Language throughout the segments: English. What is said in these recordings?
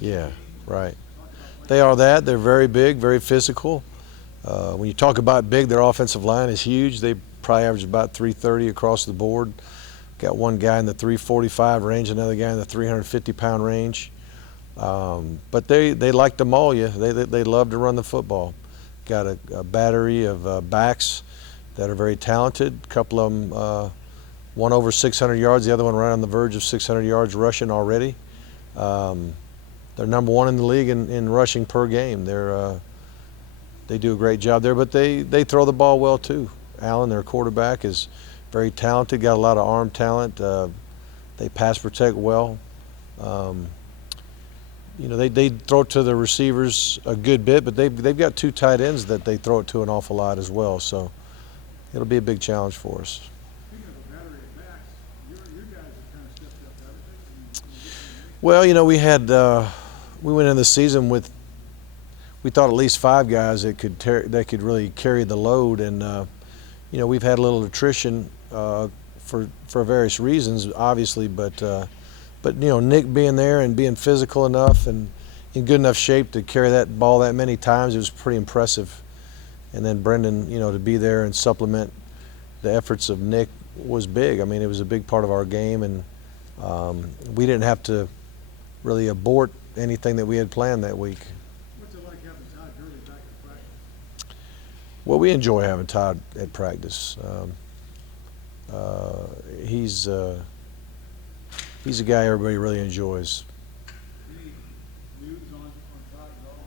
Yeah, right. They are that. They're very big, very physical. When you talk about big, their offensive line is huge. They probably average about 330 across the board. Got one guy in the 345 range, another guy in the 350-pound range. But they like to maul you. They love to run the football. Got a battery of backs that are very talented. A couple of them, one over 600 yards, the other one right on the verge of 600 yards rushing already. They're number one in the league in rushing per game. They do a great job there, but they throw the ball well too. Allen, their quarterback, is very talented, got a lot of arm talent. They pass protect well. They throw it to the receivers a good bit, but they've got two tight ends that they throw it to an awful lot as well. So it'll be a big challenge for us. Speaking of a battery of backs, your guys have kind of stepped up everything. Well, we went in the season with, we thought at least 5 guys that could really carry the load, and we've had a little attrition for various reasons, obviously, but Nick being there and being physical enough and in good enough shape to carry that ball that many times, it was pretty impressive. And then Brendan, to be there and supplement the efforts of Nick was big. I mean, it was a big part of our game, and we didn't have to really abort anything that we had planned that week. What's it like having Todd Gurley back at practice? Well, we enjoy having Todd at practice. He's a guy everybody really enjoys. Any news on Todd at all?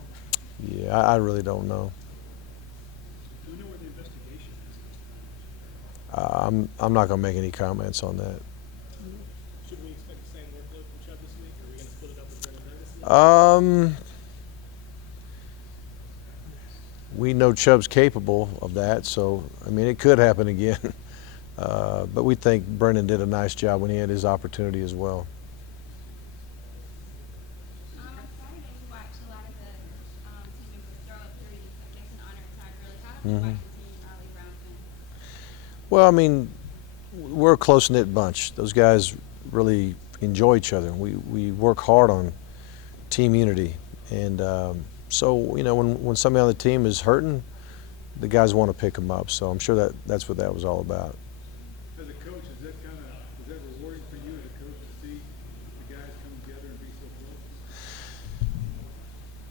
Yeah, I really don't know. Do we know where the investigation is? I'm not going to make any comments on that. Should we expect the same workload from Chubb this week, or are we going to split it up with Brendan this week? We know Chubb's capable of that, so I mean it could happen again. But we think Brendan did a nice job when he had his opportunity as well. On Saturday, we watched a lot of the team members throw up threes, I guess, in honor of Todd Gurley. How have you watched the team rally around him? Well, I mean, we're a close-knit bunch. Those guys really enjoy each other. We work hard on team unity, and so when somebody on the team is hurting, the guys want to pick them up. So I'm sure that's what that was all about. As a coach, is that rewarding for you as a coach to see the guys come together and be so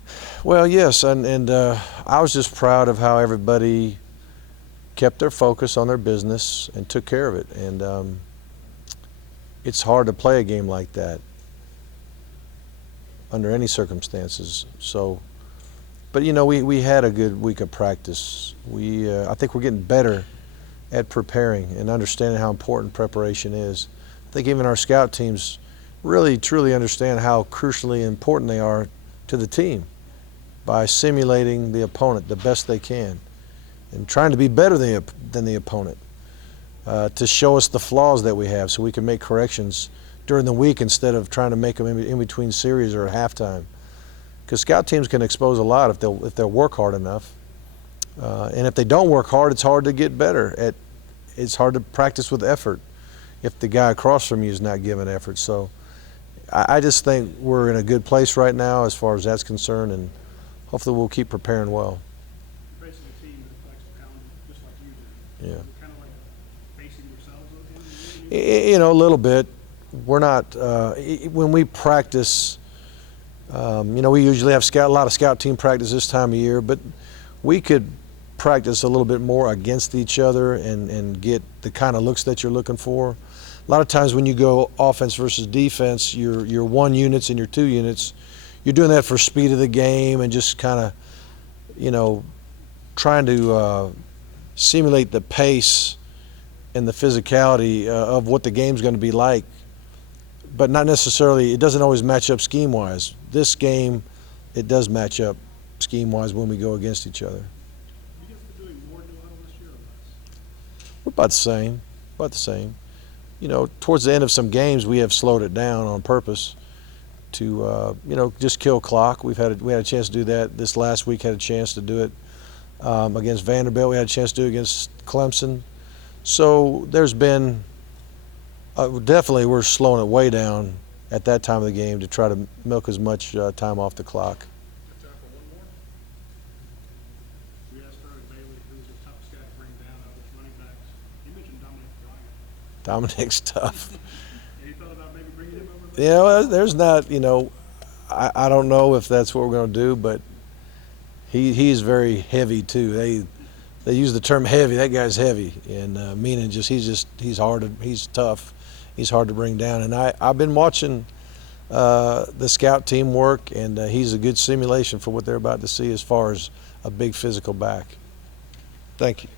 close? Well, yes, and I was just proud of how everybody kept their focus on their business and took care of it. And it's hard to play a game like that under any circumstances. So, but we had a good week of practice. I think we're getting better at preparing and understanding how important preparation is. I think even our scout teams really truly understand how crucially important they are to the team by simulating the opponent the best they can and trying to be better than the opponent to show us the flaws that we have so we can make corrections during the week instead of trying to make them in between series or at halftime. Because scout teams can expose a lot if they'll work hard enough. And if they don't work hard, it's hard to get better. It's hard to practice with effort if the guy across from you is not giving effort. So I just think we're in a good place right now as far as that's concerned, and hopefully we'll keep preparing well. You're facing a team that likes to pound just like you do. Yeah. Is it kind of like facing yourselves again? A little bit. We're not when we practice. We usually have a lot of scout team practice this time of year, but we could practice a little bit more against each other and get the kind of looks that you're looking for. A lot of times when you go offense versus defense, your 1 units and your 2 units, you're doing that for speed of the game and just kind of, trying to simulate the pace and the physicality of what the game's going to be like. But not necessarily, it doesn't always match up scheme-wise. This game, it does match up scheme-wise when we go against each other. You guys been doing more new huddle this year or less? We're about the same. Towards the end of some games, we have slowed it down on purpose to, just kill clock. We had a chance to do that this last week. Had a chance to do it against Vanderbilt. We had a chance to do it against Clemson. So there's been definitely we're slowing it way down at that time of the game to try to milk as much time off the clock. Got time for one more? We asked Sterling Bailey, who's the toughest guy to bring down out of his running backs. He mentioned Dominic Bryant. Dominic's tough. Any thought about maybe bringing him over? You know, there's not, you know, I don't know if that's what we're going to do, but he's very heavy too. They use the term heavy. That guy's heavy, and meaning he's hard. He's tough. He's hard to bring down. And I've been watching the scout team work, and he's a good simulation for what they're about to see as far as a big physical back. Thank you.